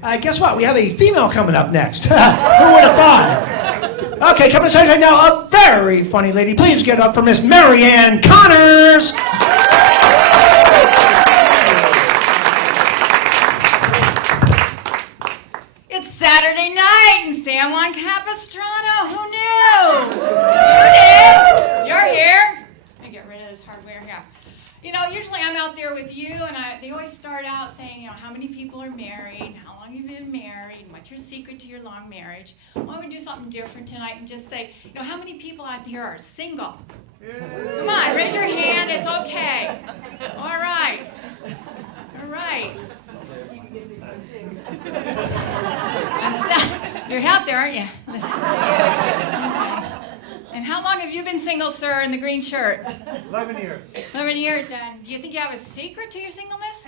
Guess what? We have a female coming up next. Who would have thought? Okay, coming to right now, a very funny lady. Please get up for Miss Marianne Connors. It's Saturday night in San Juan Capistrano. Who knew? You did. You're here. Let me get rid of this hardware here. You know, usually I'm out there with you, and they always start out saying, you know, how many people are married, how long you've been married, and what's your secret to your long marriage. Why don't we do something different tonight and just say, you know, how many people out there are single? Come on, raise your hand. It's okay. All right. All right. You're out there, aren't you? Listen. Okay. And how long have you been single, sir, in the green shirt? 11 years. 11 years, and do you think you have a secret to your singleness?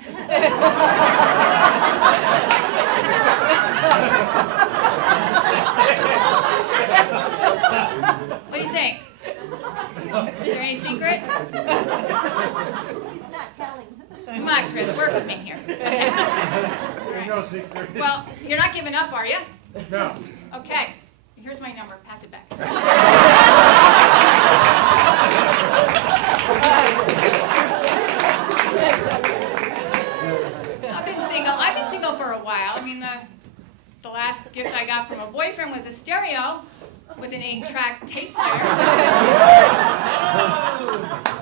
What do you think? Is there any secret? He's not telling. Come on, Chris, work with me here. Okay. There's no secret. Well, you're not giving up, are you? No. Okay. Here's my number. Pass it back. I've been single for a while. I mean, the last gift I got from a boyfriend was a stereo with an 8-track tape player.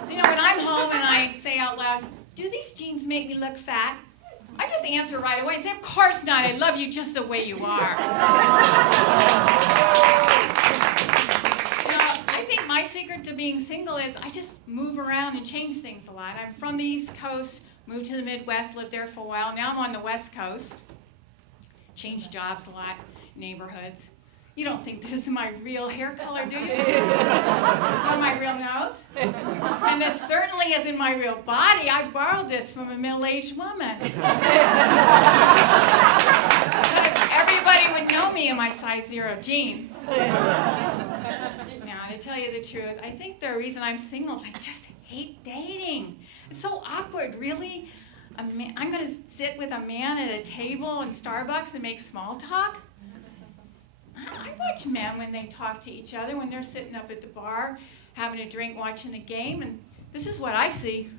You know, when I'm home and I say out loud, "Do these jeans make me look fat?" I just answer right away and say, "Of course not. I love you just the way you are." You know, I think my secret to being single is I just move around and change things a lot. I'm from the East Coast, moved to the Midwest, lived there for a while. Now I'm on the West Coast. Changed jobs a lot, neighborhoods. You don't think this is my real hair color, do you? Or my real nose? And this certainly isn't my real body. I borrowed this from a middle-aged woman. Because everybody would know me in my size 0 jeans. Now, to tell you the truth, I think the reason I'm single is I just hate dating. It's so awkward, really. I'm going to sit with a man at a table in Starbucks and make small talk? I watch men when they talk to each other, when they're sitting up at the bar, having a drink, watching the game, and this is what I see.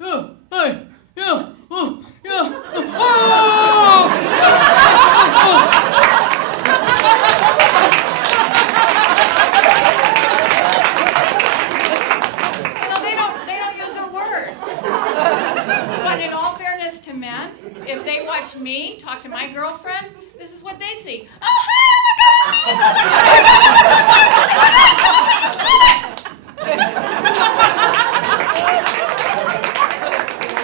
Oh, hey, yeah, oh, yeah, oh! You know, they don't use their words. But in all fairness to men, if they watch me talk to my girlfriend, this is what they'd see. Oh, hey!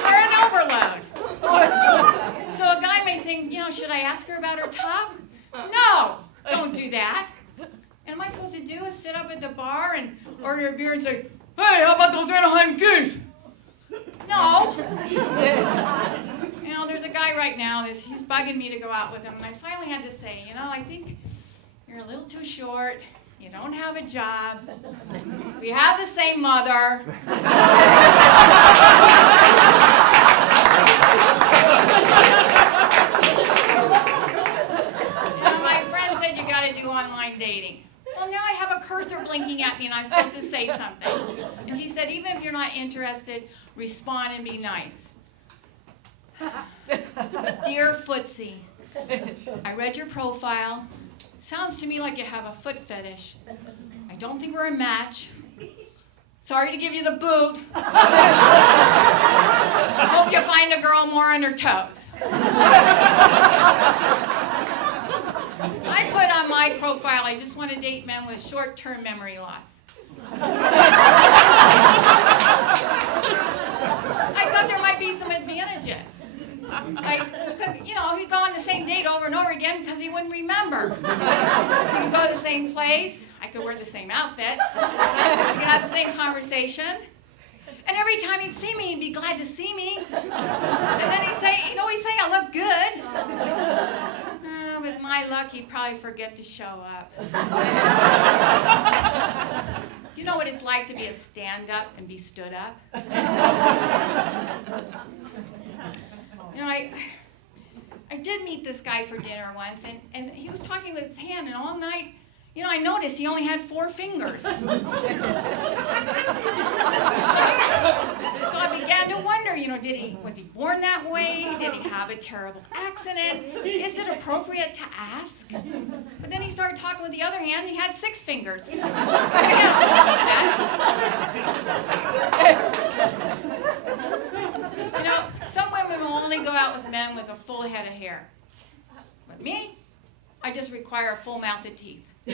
We're an overload. So a guy may think, you know, should I ask her about her top? No, don't do that. And am I supposed to do is sit up at the bar and order a beer and say, "Hey, how about those Anaheim geese?" No. You know, there's a guy right now, he's bugging me to go out with him, and I finally had to say, you know, I think you're a little too short. You don't have a job. We have the same mother. You know, my friend said you got to do online dating. Well, now I have a cursor blinking at me and I'm supposed to say something. And she said, even if you're not interested, respond and be nice. Dear Footsie, I read your profile. Sounds to me like you have a foot fetish. I don't think we're a match. Sorry to give you the boot. Hope you find a girl more on her toes. I put on my profile, I just want to date men with short-term memory loss. I thought there might be some advantages. Like, you know, he'd go on the same date over and over again because he wouldn't remember. We could go to the same place. I could wear the same outfit. We could have the same conversation. And every time he'd see me, he'd be glad to see me. And then he'd always say I look good. With my luck, he'd probably forget to show up. Do you know what it's like to be a stand-up and be stood up? You know, I I did meet this guy for dinner once, and he was talking with his hand, and all night, I noticed he only had 4 fingers. So I began to wonder, was he born that way? Did he have a terrible accident? Is it appropriate to ask? But then he started talking with the other hand, and he had 6 fingers. I said. Some women will only go out with men with a full head of hair. But me, I just require a full mouth of teeth. I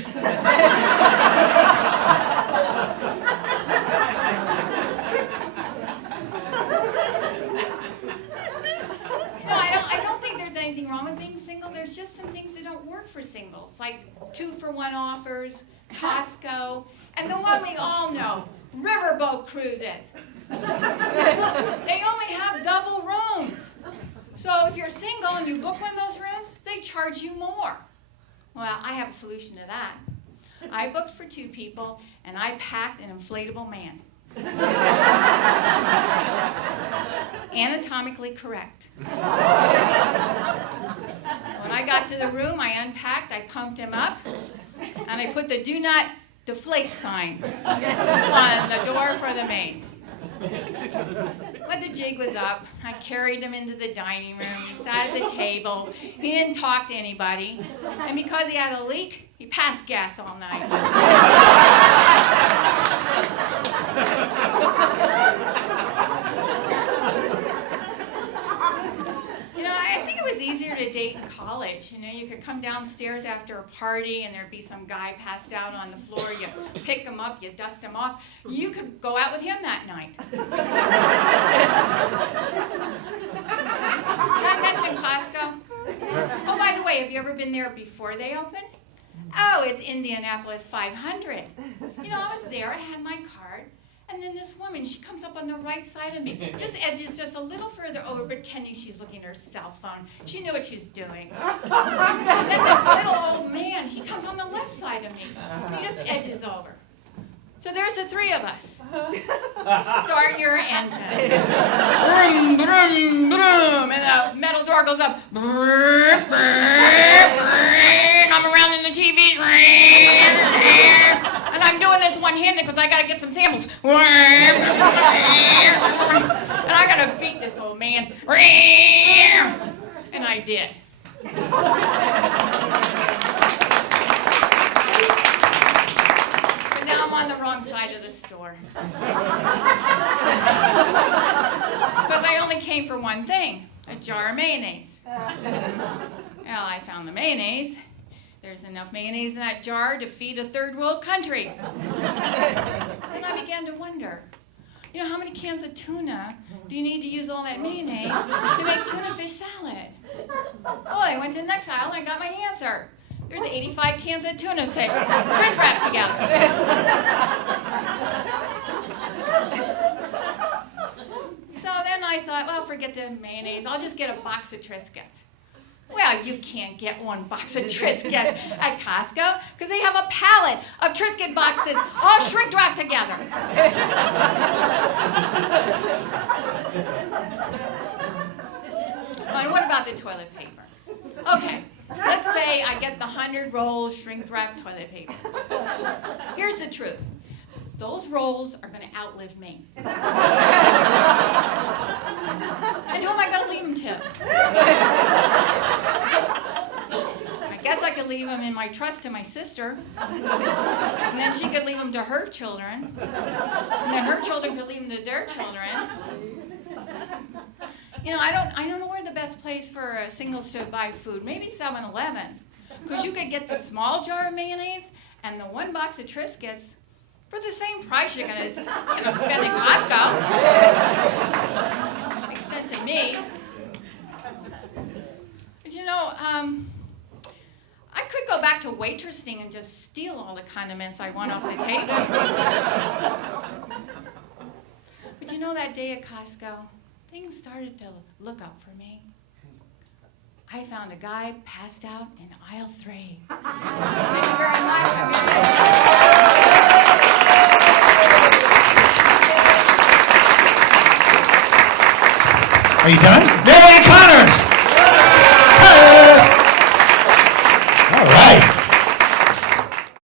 don't think there's anything wrong with being single. There's just some things that don't work for singles, like 2-for-1 offers, Costco, and the one we all know, riverboat cruises. They only have double rooms. So if you're single and you book one of those rooms, they charge you more. Well, I have a solution to that. I booked for 2 people, and I packed an inflatable man. Anatomically correct. When I got to the room, I unpacked, I pumped him up, and I put the do not deflate sign on the door for the maid. But the jig was up. I carried him into the dining room. He sat at the table. He didn't talk to anybody. And because he had a leak, he passed gas all night. I think it was easier to date in college. You could come downstairs after a party and there'd be some guy passed out on the floor. You pick him up, you dust him off. You could go out with him that night. Did I mention Costco? Oh, by the way, have you ever been there before they open? Oh, it's Indianapolis 500. I was there, I had my card. And then this woman, she comes up on the right side of me, just edges just a little further over, pretending she's looking at her cell phone. She knew what she was doing. And then this little old man, he comes on the left side of me, and he just edges over. So there's the 3 of us. Start your engine. Vroom, vroom, vroom, and the metal door goes up. Vroom, vroom, vroom. I'm around in the TV. And I'm doing this one-handed because I got to get some samples. And I got to beat this old man. And I did. But now I'm on the wrong side of the store. Because I only came for one thing, a jar of mayonnaise. Well, I found the mayonnaise. There's enough mayonnaise in that jar to feed a third world country. Then I began to wonder, how many cans of tuna do you need to use all that mayonnaise to make tuna fish salad? Oh, I went to the next aisle and I got my answer. There's 85 cans of tuna fish, shrink wrapped together. So then I thought, well, forget the mayonnaise. I'll just get a box of Triscuits. Well, you can't get one box of Triscuits at Costco because they have a pallet of Triscuit boxes all shrink wrapped together. Oh, and what about the toilet paper? Okay, let's say I get the 100 rolls shrink wrapped toilet paper. Here's the truth. Those rolls are going to outlive me. And who am I going to leave them to? I guess I could leave them in my trust to my sister. And then she could leave them to her children. And then her children could leave them to their children. I don't know where the best place for singles to buy food. Maybe 7-Eleven. Because you could get the small jar of mayonnaise and the 1 box of Triscuits for the same price you're going to spend at Costco. Makes sense to me. But I could go back to waitressing and just steal all the condiments I want off the tables. But that day at Costco, things started to look up for me. I found a guy passed out in aisle 3. Thank you very much. Are you done? Marianne Connors! All right.